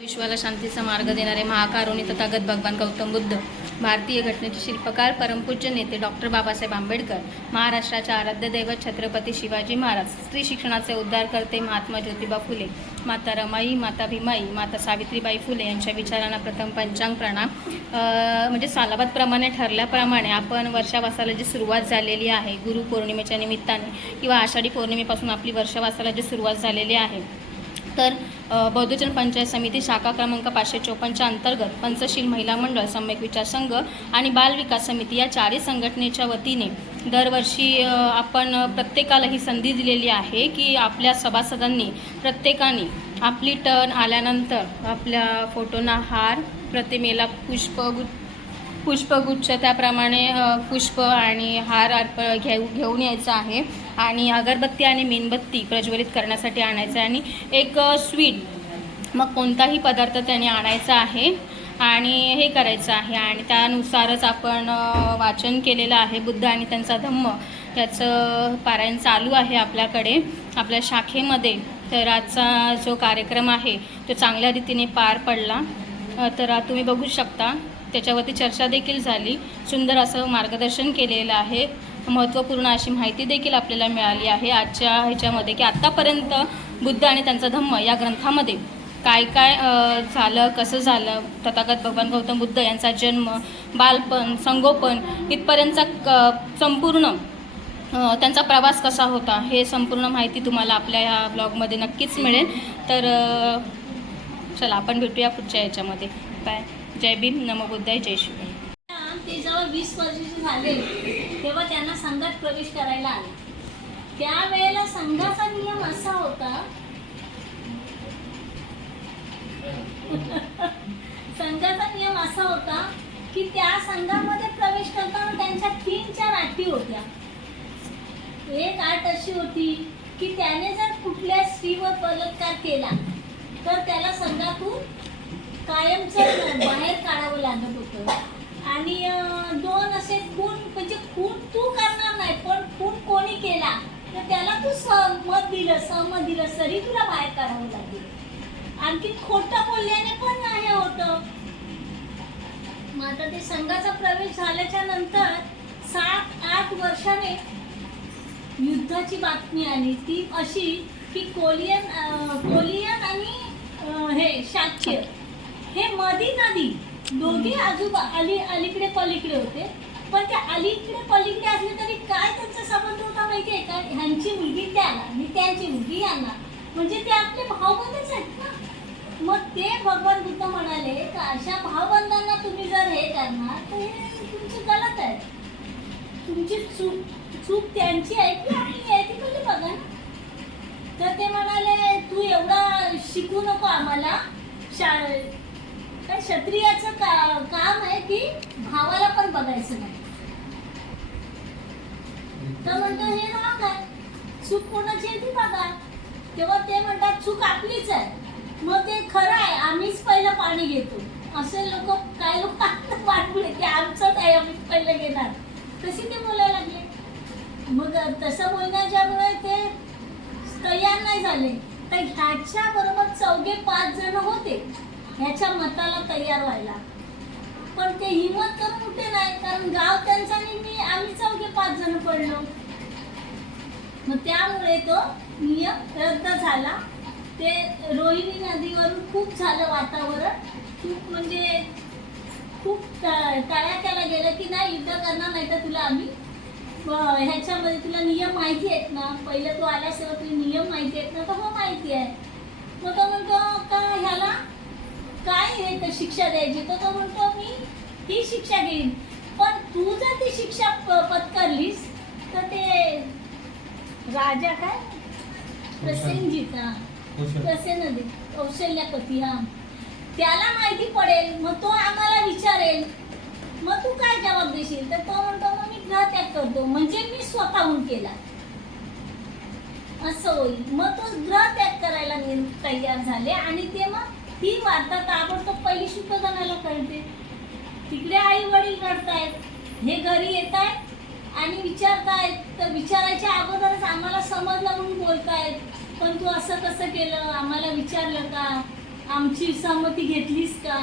विश्वाला शांतीचा मार्ग देणारे महाकारुणी तथागत भगवान गौतम बुद्ध भारतीय घटनेचे शिल्पकार परमपूज्य नेते डॉक्टर बाबासाहेब आंबेडकर महाराष्ट्राचे आराध्य दैवत छत्रपती शिवाजी महाराज स्त्री शिक्षणाचे उद्धारकर्ते महात्मा ज्योतिबा फुले माता रमाई माता भीमाई माता सावित्रीबाई फुले यांच्या विचारांना प्रथम पंचांग प्रणाम. म्हणजे सालाबादप्रमाणे ठरल्याप्रमाणे आपण वर्षावासाला जी सुरुवात झालेली आहे गुरुपौर्णिमेच्या निमित्ताने किंवा आषाढी पौर्णिमेपासून आपली वर्षावासाला जी सुरुवात झालेली आहे तर बहुजन बौद्धजन पंचायत समिती शाखा क्रमांक पाचशे चोपन्नच्या अंतर्गत पंचशील महिला मंडळ सम्यक विचार संघ आणि बाल विकास समिती या चारही संघटनेच्या वतीने दरवर्षी आपण प्रत्येकाला ही संधी दिलेली आहे की आपल्या सभासदांनी प्रत्येकाने आपली टर्न आल्यानंतर आपल्या फोटोना हार प्रतिमेला पुष्प पुष्पगुच्छ त्याप्रमाणे पुष्प आणि हार अर्प घेऊ घेऊन यायचं आहे. आणि अगरबत्ती आणि मेणबत्ती प्रज्वलित करण्यासाठी आणायचं आहे. आणि एक स्वीट मग कोणताही पदार्थ त्याने आणायचा आहे आणि हे करायचं आहे. आणि त्यानुसारच आपण वाचन केलेलं आहे. बुद्ध आणि त्यांचा धम्म याचं पारायण चालू आहे आपल्याकडे. आपल्या शाखेमध्ये तर आजचा जो कार्यक्रम आहे तो चांगल्या रीतीने पार पडला. तर तुम्ही बघू शकता. त्याच्यावरती चर्चा देखील झाली. सुंदर असं मार्गदर्शन केलेलं आहे. महत्त्वपूर्ण अशी माहिती देखील आपल्याला मिळाली आहे. आजच्या ह्याच्यामध्ये की आत्तापर्यंत बुद्ध आणि त्यांचा धम्म या ग्रंथामध्ये काय काय झालं कसं झालं? तथागत भगवान गौतम बुद्ध यांचा जन्म बालपण संगोपन इथपर्यंतचा क संपूर्ण त्यांचा प्रवास कसा होता? हे संपूर्ण माहिती तुम्हाला आपल्या ह्या ब्लॉगमध्ये नक्कीच मिळेल. तर चला आपण भेटूया पुढच्या याच्यामध्ये. बाय. जय भीम नमोबुद्धाय जय शिवाय ते जेव्हा वीस वर्षाचे झाले तेव्हा त्यांना संघात प्रवेश करायला आले. त्यावेळेला संघाचा नियम असा होता संघाचा नियम असा होता की त्या संघामध्ये प्रवेश करताना त्यांच्या तीन चार अटी होत्या. एक आठ अशी होती की त्याने जर कुठल्या स्त्रीवर बलात्कार केला तर त्याला संघातून कायमचं बाहेर काढावं लागत होतं. आणि दोन असे खून म्हणजे खून तू करणार नाही पण खून कोणी केला तर त्याला तू सहमत दिलं सहमत दिलं तरी तुला बाहेर काढावं लागेल. आणखी खोटं बोलल्याने पण हे होतं. मग आता ते संघाचा प्रवेश झाल्याच्यानंतर सात आठ वर्षाने युद्धाची बातमी आली. ती अशी की कोलियन कोलियन आणि हे शाक्य. हे मधी नदी. दोघे आजूबा अली अलीकडे पलीकडे होते. पण त्या अलीकडे पलीकडे असले तरी काय त्यांचा संबंध होता माहिती आहे का? ह्यांची मुलगी त्याला आणि त्यांची मुलगी यांना. म्हणजे ते आपले भाऊबंदच आहेत ना. मग ते भगवान बुद्ध म्हणाले का अशा भावबंधांना तुम्ही जर हे करणार तर हे तुमचं गलत आहे. तुमची चूक चूक त्यांची आहे की आपली आहे ती पहिले बघा ना. तर ते म्हणाले तू एवढा शिकू नको आम्हाला. शा काय क्षत्रियाचं का काम आहे की भावाला पण बघायचं नाही. तर म्हणतो हे राग आहे चूक कोणाची आहे ती बघा. तेव्हा ते म्हणतात चूक आपलीच आहे. मग ते खरं आहे आम्हीच पहिलं पाणी घेतो. असे लोक काय लोक वाटले की आमचंच आहे आम्हीच पहिलं घेणार. तशी ते बोलायला लागले. मग तसं बोलण्याच्यामुळे ते तयार नाही झाले. तर ह्याच्या बरोबर चौघे पाच जण होते. ह्याच्या मताला तयार व्हायला. पण ते हिंमत करून कुठे नाही कारण गाव त्यांचा मी आम्ही चौघे पाच जण पडलो. मग त्यामुळे तो नियम रद्द झाला. ते रोहिणी नदीवरून खूप झालं वातावरण. खूप म्हणजे खूप ट- त्याला गेलं की नाही युद्ध करणार नाही तर तुला आम्ही ह्याच्यामध्ये तुला नियम माहिती आहेत ना? पहिलं तू आल्याशिवाय तुला नियम माहिती आहेत ना? तर हो माहिती आहे. मग तो म्हणतो का ह्याला काय हे तर शिक्षा द्यायची? तर तो म्हणतो मी ही शिक्षा घेईन. पण तू जर ती शिक्षा पत्करलीस तर ते राजा काय? प्रसेनजीता प्रसेनजी कौशल्यापती हा. त्याला माहिती पडेल मग तो आम्हाला विचारेल. मग तू काय जबाब देशील? तर तो म्हणतो मग मी ग्रह त्याग करतो. म्हणजे मी स्वतःहून केला. असं होईल. मग तो ग्रह त्याग करायला तयार झाले आणि ते मग ही वार्ता ताबडतोब पहिली शुद्धगणाला कळते. तिकडे आई वडील रडतायत हे घरी येत आहेत आणि विचारतायत तर विचारायच्या अगोदरच आम्हाला समजलं म्हणून बोलतायत पण तू असं कसं केलं? आम्हाला विचारलं का? आमची सहमती घेतलीस का?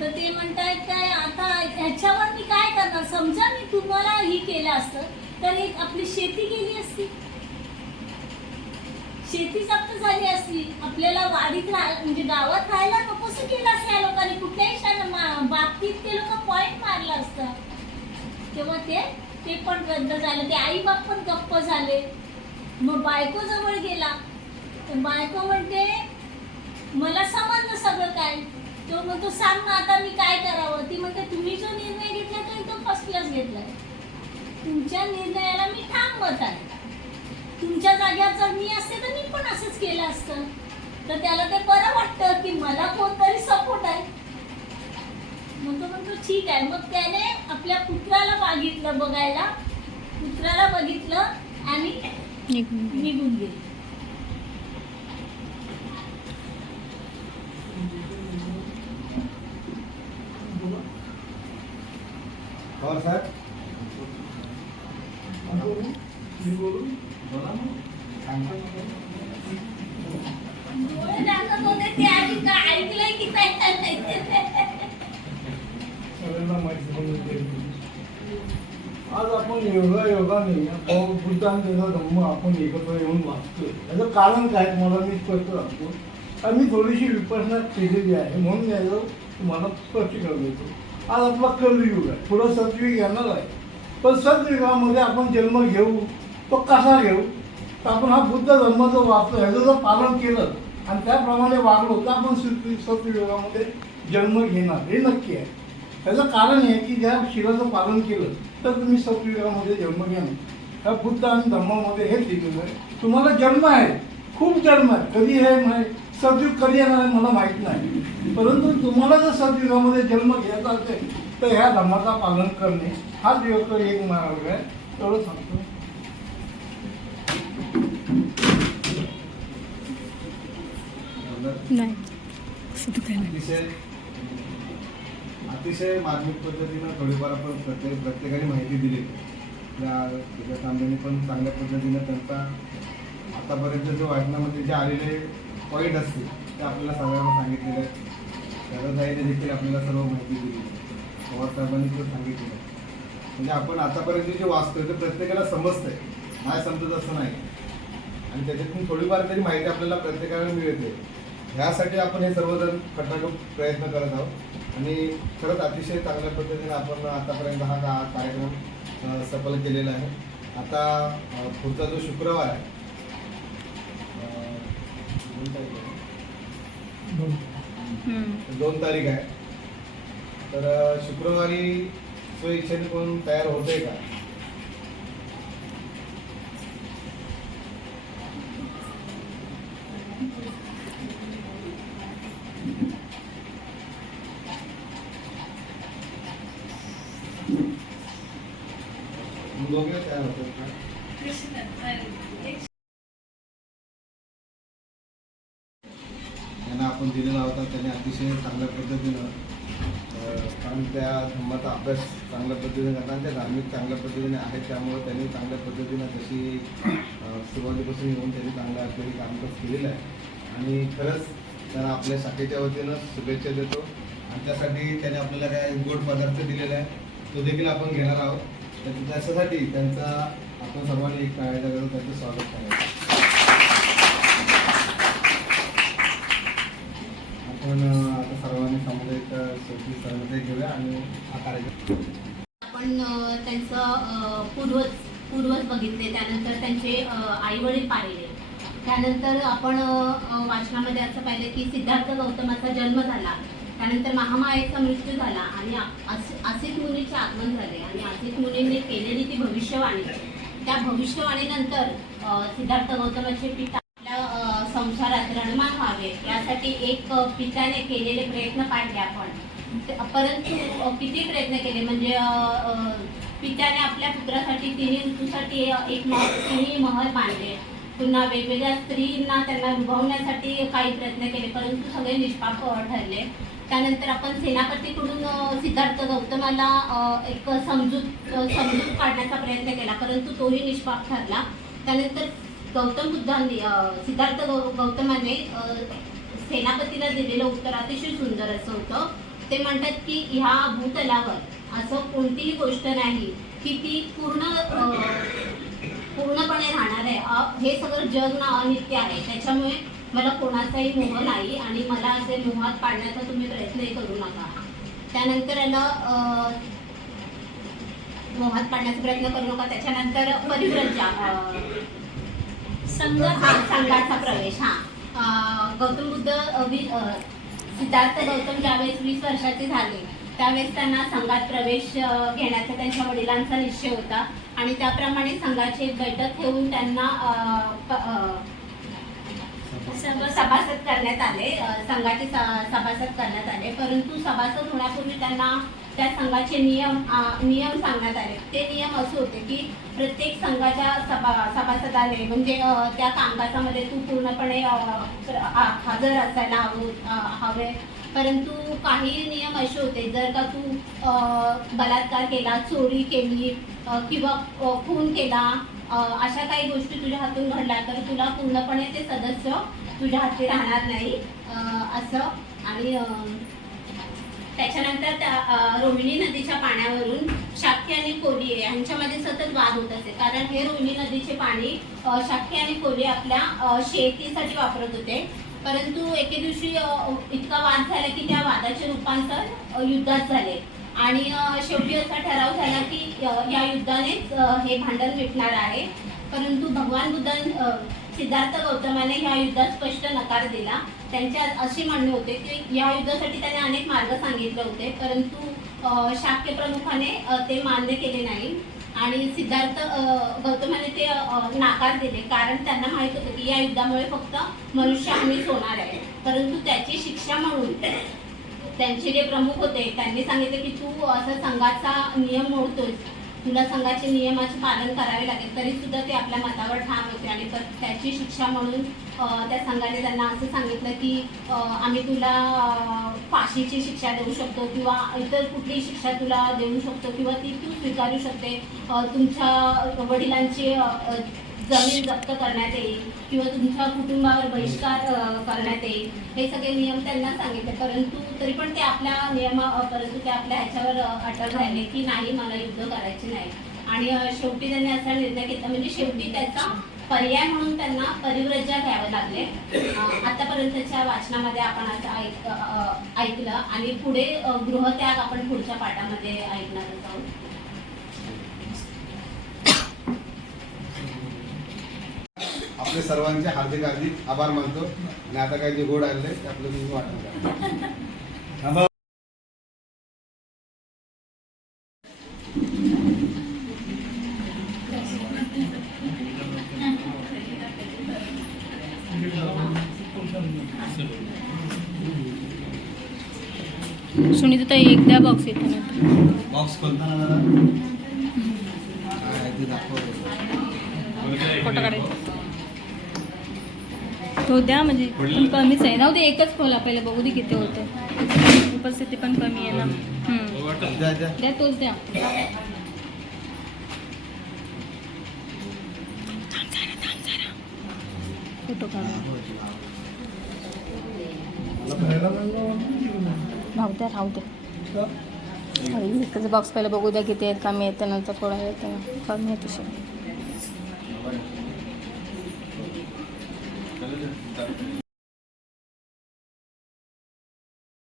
तर ते म्हणतायत काय आता ह्याच्यावर मी काय करणार? समजा मी तुम्हाला ही केलं असतं तर एक आपली शेती गेली असती. शेती जप्त झाली असती आपल्याला वाडीत राहायला म्हणजे गावात राहायला नकोस केलं असं या लोकांनी. कुठल्याही मा- बाबतीत ते लोक पॉईंट मारलं असतं. तेव्हा ते ते पण रद्द झालं. ते आई बाप पण गप्प झाले. मग बायको जवळ गेला. तर बायको म्हणते मला समजलं सगळं काय तो म्हणतो सांग ना आता मी काय करावं? ती म्हणते तुम्ही जो निर्णय घेतला तो एकदम फर्स्ट क्लास घेतलाय. तुमच्या निर्णयाला मी ठाम मत आहे. तुमच्या जाग्यावर जर मी असते तर मी पण असंच केलं असतं. तर त्याला ते बरं वाटतं की मला कोणतरी सपोर्ट आहे. मग तो म्हणतो ठीक आहे. मग त्याने आपल्या पुत्राला मागितलं बघायला. पुत्राला बघितलं आणि निघून गेले. और सर सगळ्यांना म्हणून आज आपण योगा योगाने भाऊ बुद्ध आणि त्याचा धम्म आपण एकत्र येऊन वाचतोय याचं कारण काय मला मी स्पष्ट सांगतो आणि मी थोडीशी विपसना केलेली आहे म्हणून याचं तुम्हाला स्पष्टीकरण देतो आज आपला कलयुग आहे पुढं सतयुग येणार आहे पण सतयुगामध्ये आपण जन्म घेऊ तो कसा घेऊ तर आपण हा बुद्ध धर्म जो वाचतो ह्याचं जर पालन केलं आणि त्याप्रमाणे वागलो तर आपण सत- जन्म घेणार. हे नक्की आहे. त्याचं कारण आहे की ज्या शिलाचं पालन केलं तर तुम्ही सतयुगामध्ये जन्म घेणार. ह्या बुद्ध आणि धर्मामध्ये हेच लिहिलेलं आहे. तुम्हाला जन्म आहे. खूप जन्म आहे. कधी हे माहीत सतयुग कधी येणार आहे मला माहीत नाही. परंतु तुम्हाला जर सतयुगामध्ये जन्म घ्यायचा असेल तर ह्या धर्माचा पालन करणे हाच योग एक मार्ग आहे. तेवढं सांगतो. नाही. अतिशय मार्मिक पद्धतीनं थोडीफार आपण प्रत्येक प्रत्येकाने माहिती दिली. त्या त्याच्या तांब्याने पण चांगल्या पद्धतीनं त्यांचा आतापर्यंत जो वाचनामध्ये जे आलेले पॉईंट असतील ते आपल्याला सगळ्यांना सांगितलेले दादाताईने देखील आपल्याला सर्व माहिती दिली. पवार साहेबांनी पण सांगितलेलं आहे. म्हणजे आपण आतापर्यंत जे वाचतोय ते प्रत्येकाला समजतंय. नाही समजत असं नाही. आणि त्याच्यातून थोडीफार तरी माहिती आपल्याला प्रत्येकाला मिळते. ह्यासाठी आपण हे सर्वजण खटाखट प्रयत्न करत आहोत. आणि खरंच अतिशय चांगल्या पद्धतीने आपण आतापर्यंत हा का कार्यक्रम सफल केलेला आहे. आता पुढचा जो शुक्रवार आहे दोन तारीख आहे. तर शुक्रवारी स्वइच्छेने कोण तयार होते का त्यांना आपण दिलेला होता. त्याने अतिशय चांगल्या पद्धतीनं कारण त्या धर्माचा अभ्यास चांगल्या पद्धतीने करतात त्या धार्मिक चांगल्या पद्धतीने आहेत. त्यामुळे त्यांनी चांगल्या पद्धतीनं तशी सुरुवातीपासून येऊन त्यांनी चांगल्या आपल्याला कामकाज केलेलं आहे. आणि खरंच त्यांना आपल्या शाखेच्या वतीनं शुभेच्छा देतो. आणि त्यासाठी त्याने आपल्याला काय गोड पदार्थ दिलेला आहे तो देखील आपण घेणार आहोत. तर त्याच्यासाठी त्यांचा आपण सर्वांनी एक कायदा करून त्यांचं स्वागत करायचं. आपण आता सर्वांनी सामुदायिक शेवटी सहमती घेऊया आणि हा कार्यक्रम आपण त्यांचं पूर्वज पूर्वज बघितले त्यानंतर त्यांचे आई वडील पाहिले. त्यानंतर आपण वाचनामध्ये असं पाहिलं की सिद्धार्थ गौतमाचा जन्म झाला. त्यानंतर महामायेचा मृत्यू झाला आणि आ- मुनीचे आगमन झाले आणि आसिफ मुनींनी केलेली ती भविष्यवाणी. त्या भविष्यवाणीनंतर सिद्धार्थ गौतमाचे पिता आपल्या संसारात रणमान व्हावे यासाठी एक पित्याने केलेले प्रयत्न पाहिले आपण. परंतु किती प्रयत्न केले? म्हणजे पित्याने आपल्या पुत्रासाठी तिन्ही ऋतूसाठी एक तिन्ही महल बांधले. पुन्हा वेगवेगळ्या स्त्रींना त्यांना लुभावण्यासाठी काही प्रयत्न केले परंतु सगळे निष्पाप ठरले. त्यानंतर आपण सेनापतीकडून सिद्धार्थ गौतमाला एक समजूत समजूत काढण्याचा प्रयत्न केला. परंतु तोही निष्पाप ठरला. त्यानंतर गौतम बुद्धांनी सिद्धार्थ गौ गौतमाने सेनापतीला दिलेलं उत्तर अतिशय सुंदर असं होतं. ते म्हणतात की ह्या भूतलावर असं कोणतीही गोष्ट नाही की ती पूर्ण पूर्णपणे राहणार आहे. हे सगळं जग ना अनित्य आहे. त्याच्यामुळे मला कोणाचाही मोह नाही आणि मला असे मोहात पाडण्याचा तुम्ही प्रयत्नही करू नका. त्यानंतर याला मोहात पाडण्याचा प्रयत्न करू नका. त्याच्यानंतर परिव्रजा संघ संघाचा प्रवेश. हा. गौतम बुद्ध सिद्धार्थ गौतम ज्यावेळेस वीस वर्षाचे झाले त्यावेळेस त्यांना संघात प्रवेश घेण्याचा त्यांच्या वडिलांचा निश्चय होता. आणि त्याप्रमाणे संघाची एक बैठक ठेवून त्यांना अं, सभासद करण्यात आले. संघाचे स- सभासद करण्यात आले. परंतु सभासद होण्यापूर्वी त्यांना त्या संघाचे नियम नियम सांगण्यात आले. ते नियम असे होते की प्रत्येक संघाच्या सभा सभासदाने म्हणजे त्या कामकाजामध्ये तू पूर्णपणे हजर असायला हवं हवे. परंतु काही नियम असे होते. जर का तू बलात्कार केला चोरी केली किंवा खून केला अशा काही गोष्टी तुझ्या हातून घडल्या तर तुला पूर्णपणे ते सदस्य तुझ्या हाती राहणार नाही असं. आणि त्याच्यानंतर त्या रोहिणी नदीच्या पाण्यावरून शाक्य आणि कोली यांच्यामध्ये सतत वाद होत असे. कारण हे रोहिणी नदीचे पाणी अ, शाक्य आणि कोली आपल्या शेतीसाठी वापरत होते. परंतु एके दिवशी इतका वाद झाला की त्या वादाचे रूपांतर युद्धात झाले. आणि शेवटी असा ठराव झाला की या युद्धानेच हे भांडण मिटणार आहे. परंतु भगवान बुद्धां सिद्धार्थ गौतमाने या युद्धात स्पष्ट नकार दिला. त्यांच्या असे म्हणणे होते की या युद्धासाठी त्याने अनेक मार्ग सांगितले होते. परंतु शाक्य प्रमुखाने ते मान्य केले नाही. आणि सिद्धार्थ गौतमाने ते नाकार दिले. कारण त्यांना माहीत होतं की या युद्धामुळे फक्त मनुष्यहानीच होणार आहे. परंतु त्याची शिक्षा म्हणून त्यांचे जे प्रमुख होते त्यांनी सांगितले की तू असं संघाचा नियम मोडतोय तुला संघाचे नियमाचे पालन करावे लागेल. तरी सुद्धा ते आपल्या मतावर ठाम होते आणि त्याची शिक्षा म्हणून त्या संघाने त्यांना असं सांगितलं की आम्ही तुला फाशीची शिक्षा देऊ शकतो किंवा इतर कुठली शिक्षा तुला देऊ शकतो किंवा ती तू स्वीकारू शकते. तुमच्या वडिलांची जमीन जप्त करण्यात येईल किंवा तुमच्या कुटुंबावर बहिष्कार करण्यात येईल. हे सगळे नियम त्यांना सांगितले. परंतु तरी पण ते आपल्या नियमा परंतु ते आपल्या ह्याच्यावर अटक राहिले की नाही मला युद्ध करायचे नाही. आणि शेवटी त्यांनी असा निर्णय घेतला. म्हणजे शेवटी त्याचा पर्याय म्हणून त्यांना परिव्रजा घ्यावे लागले. आतापर्यंतच्या वाचनामध्ये आपण असं ऐक ऐकलं. आणि पुढे गृहत्याग आपण पुढच्या पाठामध्ये ऐकणार आहोत. आपले सर्वांचे हार्दिक हार्दिक आभार मानतो. आणि आता काही जे गोड आलेले ते आपलं मी द्या. सुनीता एकदा बॉक्स येतं बॉक्स खोलताना जरा. काय तो द्या म्हणजे पण कमीच आहे. राहू दे एकच खोला पहिले बघू दे किती होतं. उपस्थिती पण कमी आहे ना. द्या तोच द्या. फोटो राहू द्या राहू द्या. बॉक्स पहिलं बघू द्या किती आहेत कमी आहेत नंतर थोडा वेळ तर कमी आहे तसे